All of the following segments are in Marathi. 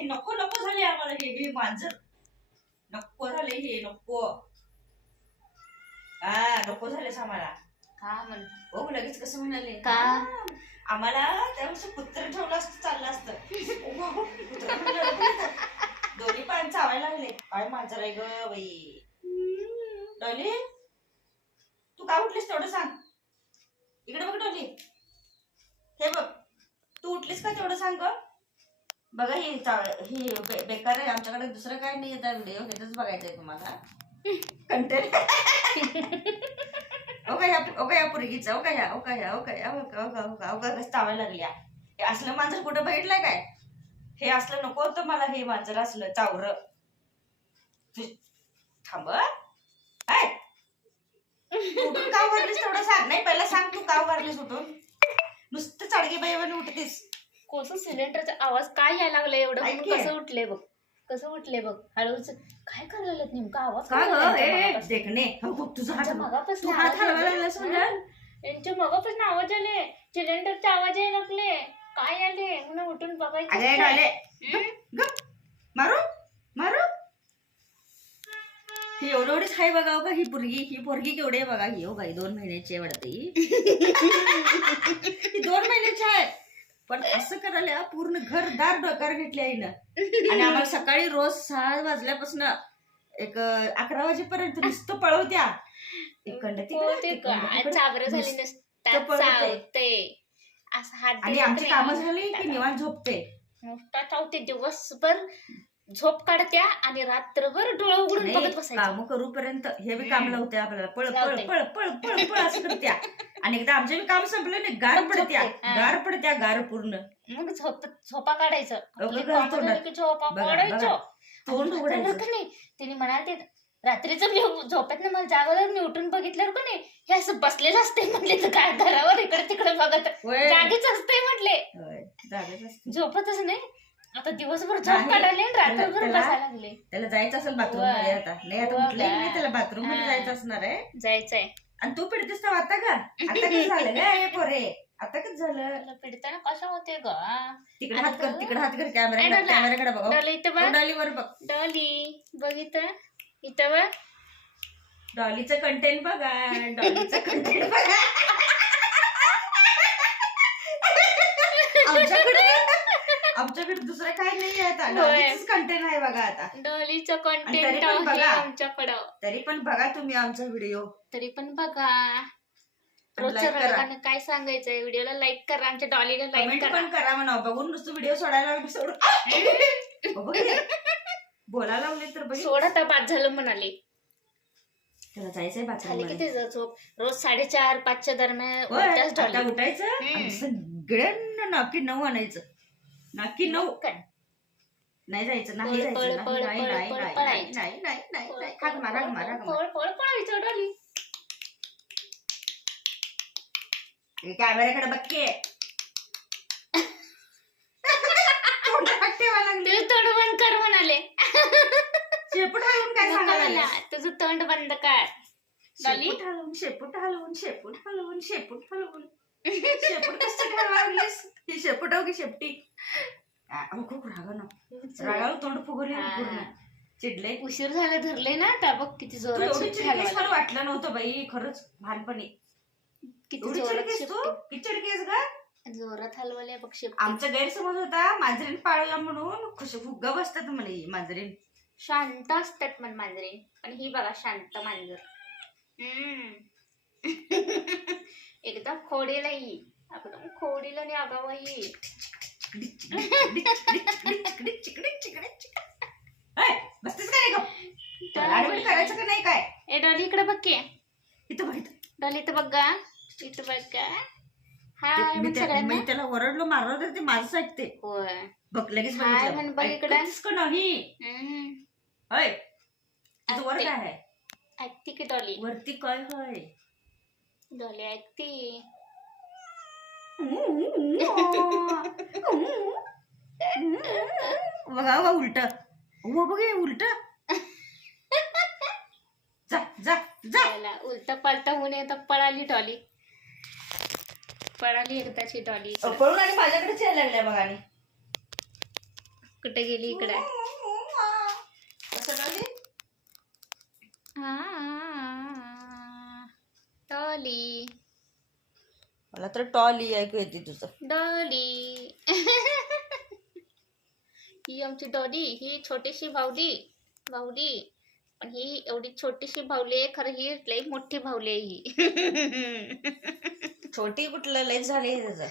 हे नको नको झाले आम्हाला, हे मांजर नको झाले, हे नको. हा नको झालेस आम्हाला. का म्हण हो लगेच कसं म्हणाले का? आम्हाला त्यावेळेस कुत्र ठेवलं असतं चाललं असतं. कुत्रं म्हटलं, दोन्ही पाय चावायला लागले. काय मांजर आहे ग बाई. डॉली तू काय उठलीस तेवढं सांग. इकडे बघ डॉली, हे बघ तू उठलीस का तेवढं सांग ग. बघा ही बेकार आहे. आमच्याकडे दुसरं काय नाही येत व्हिडिओ, हेच बघायचंय तुम्हाला कंटेंट. या पुरगीचा कसं चावायला लागल्या. हे असलं मांजर कुठं बघितलंय काय. हे असलं नको होतं मला, हे मांजर असलं चावर. थांब उठून का उभारलीस तेवढं सांग. नाही पहिला सांग तू का उभारलीस उठून. नुसतं चाडगी बाईवानी उठतीस. कोसं सिलेंडरचा आवाज काय यायला लागला एवढं. ऐक की. कसं उठले बघ, कसं उठले बघ हळूच. काय करायला लागलेत नेमका आवाज का काय ग यांच्या ए मगापासून? देखणे तुझा हात, यांच्या मगापासून तू हात आवाज हलवायला यायला लागलास म्हणजे. लागले. यांच्या मगापासून आवाज आले, सिलेंडरचे आवाज यायला लागले. काय आले म्हणून उठून बघायचं. अरे डाले मारू मारू. ही एवढीच आहे बघा का ही पोरगी केवढी आहे बघा. ही हो बाई 2 महिन्याची आहे वाटते. ही 2 महिन्याची आहे पण असं करायला पूर्ण घरदार डोकार घेतले आहे ना. आणि आम्हाला सकाळी रोज 6 वाजल्यापासून एक 11 वाजेपर्यंत नुसतं पळवत्या. चाबर झाली नसतात चावते असं हात आणि आमची कामं झाली की निवांत झोपते. नुसता चावते. दिवसभर झोप काढत्या आणि रात्रभर डोळा उघडून बघत बसायचं. काम करूपर्यंत हे बी काम लावते आपल्याला. पळ पळ पळ पळ पळ पळ असं करत्या. आणि एकदा आमचे बी काम संपलं नाही गार पडत्या गार पूर्ण. मग झोपा काढायचं. झोपा बघा, काढायचं. तोंड उघडायचं. तिने म्हणाले रात्रीचं झोपेत ना मला जागवल्यावर मी उठून बघितल्यावर का नाही हे असं बसलेलं असते म्हटले. तर काय घरावर इकडे तिकडे बघत जागीच असते म्हटले. झोपतच नाही. आता दिवसभर झोप काढायला रात्रभर बसायला लागले. त्याला जायचं असेल बाथरूम मध्ये. आता नाही आता उठले नाही त्याला बाथरूम मध्ये जायचं असणार आहे. जायचंय. आणि तू पिडतेस तर आता का आता कसं झालं ग हे पोरे. आता कसं झालं. पिडताना कसं होते ग. तिकडे हात कर कॅमेराकडे बघ. डॉली इथं बघ. डॉलीवर बघ. डॉली बघ इथं बघ. डॉलीचं कंटेंट बघा. डॉलीचं कंटेंट बघा. आमच्याकडे दुसरं काही नाही आहे. आता डॉलीचंच कंटेंट आहे बघा. आता डॉलीचं कंटेंट आहे आमच्याकडं. तरी पण बघा तुम्ही आमचा व्हिडिओ. तरी पण बघा. रोजच्या रविवारनं काय सांगायचंय. व्हिडिओला लाईक करा. आमच्या डॉलीला लाईक पण करा म्हणा. बघून नुसतं व्हिडिओ सोडायला सोडून बोलायला लागले तर सोडा तर बाद झालं म्हणाले. त्याला जायचंय झाले की त्याचं झोप रोज 4:30-5च्या दरम्यान उठायचं. सगळ्यांना नाकी 9 आणायचं. नाकी 9 नाही जायचं. नाही जायचं. पळायचं डॉली. कॅमेऱ्याकडे बघ. तोंड बंद कर म्हणाले. शेपूट हलवून काय सांगायला. तुझं तोंड बंद कर. शेपूट हलवून शेपूट कसं ठरवालीस. ही शेपूट हो की शेपटी. खूप रागाला तोंड फुगवली पूर्ण. चिडले. उशीर झाला धरले ना आता बघ किती जोरात. मला वाटलं नव्हतं बाई खरंच लहानपणी. किती चिडकेस ग. जोरात हलवले बघ. आमचा गैरसमज होता मांजरीन पाळला म्हणून. फुगा बसतात म्हणे मांजरीन. शांत असतात म्हण मांजरीन. पण ही बघा शांत मांजर. एकदम खोडीला ही. एकदम खोडीला आणि आगावा ही. बसतेस काय करायचं का नाही काय. ए डॉली इकडे बघ की. इथं बघ. डॉली इथं बघ गा. इथं बघ का. हाय मी त्याला ओरडलो मारलं तर ते माझंच ऐकते. होय बघ लगेच बघ इकडे नाही. होय तुझं वर काय आहे. ऐकती की डॉली. वरती काय होय. डॉली ऐकती. बघा उलट. बघ उलट. उलट पालट होऊन येतं. पळाली डॉली. पळाली एकदाची डॉली. पळून आणि माझ्याकडेच यायला लागल्या बघा. आणि कुठे गेली इकडे कसं डॉली? डॉली मला तर टॉली ऐकू येते तुझं. डॉली ही आमची डॉली, ही छोटीशी बावली पण ही एवढी छोटीशी बावली आहे, खरं ही लई मोठी बावली आहे ही. छोटी कुठलं लय झाले त्याचं.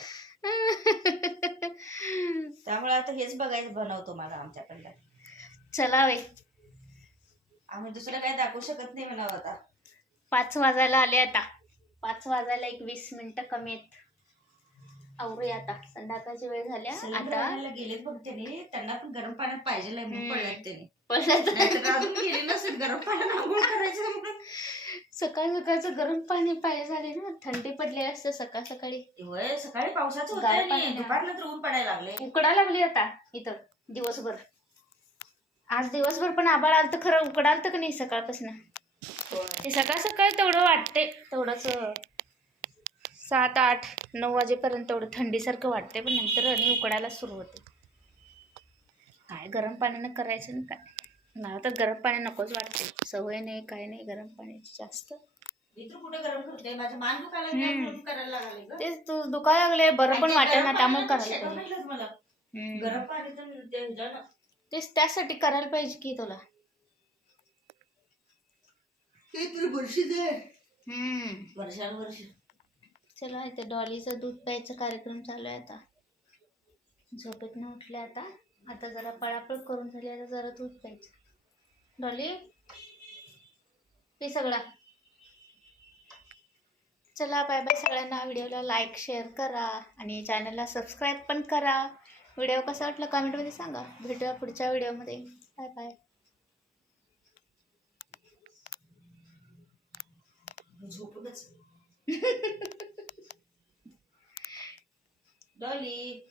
त्यामुळे आता हेच बघायचं बनवतो मला आमच्याकडलं. चला वे, आम्ही दुसरं काही दाखवू शकत नाही म्हणावं आता. 5 वाजायला आले आता. 5 वाजायला एक 20 मिनिटं कमी आहेत. आवरूया आता, संध्याकाळची वेळ झाल्या आता. गेलेत बघ त्याने, त्यांना पण गरम पाण्यात पाहिजे पडल्यात त्याने. पडलं अजून गेले नसेल गरम पाण्यात आंघोळ करायचं म्हणून. सकाळचं गरम पाणी पाय झाले ना, थंडी पडली असते सकाळ सकाळी. होय, सकाळी पावसाचं होतं गार आणि पाणी. दुपारनंतर ऊन पडायला लागले. उकडा लागली आता इथं दिवसभर. आज दिवसभर पण आभाळ आलतं, खरं उकडालतं का नाही सकाळपासून. ते सकाळ तेवढं वाटते, तेवढंच 7, 8, 9 वाजेपर्यंत तेवढं थंडीसारखं वाटते, पण नंतर आणि उकडायला सुरू होते. काय गरम पाण्यानं करायचं ना काय. मला तर गरम पाणी नकोच वाटते, सवय नाही काय नाही गरम पाण्याची जास्त. मी तर कुठे गरम करते, माझं मान दुखायला लागलं म्हणून करायला लागले ग. तेच तू दुखायला लागले, बरं पण वाटेल ना, त्यामुळे करायला पाहिजे. शेकायला मला गरम पाणी तर तेच त्यासाठी करायला पाहिजे की तुला. वर्षानुवर्ष. चला इथे डॉलीचं दूध प्यायचा कार्यक्रम चालू आहे आता. झोपेतनं उठले आता जरा पळापळ करून झाली, आता जरा दूध प्यायचं. डॉली ते सगळा. चला बाय बाय सगळ्यांना. व्हिडिओला लाईक शेअर करा आणि चॅनलला सबस्क्राईब पण करा. व्हिडिओ कसा वाटला कमेंटमध्ये सांगा. भेटूया पुढच्या व्हिडिओमध्ये. Bye bye. झोपूनच डॉली.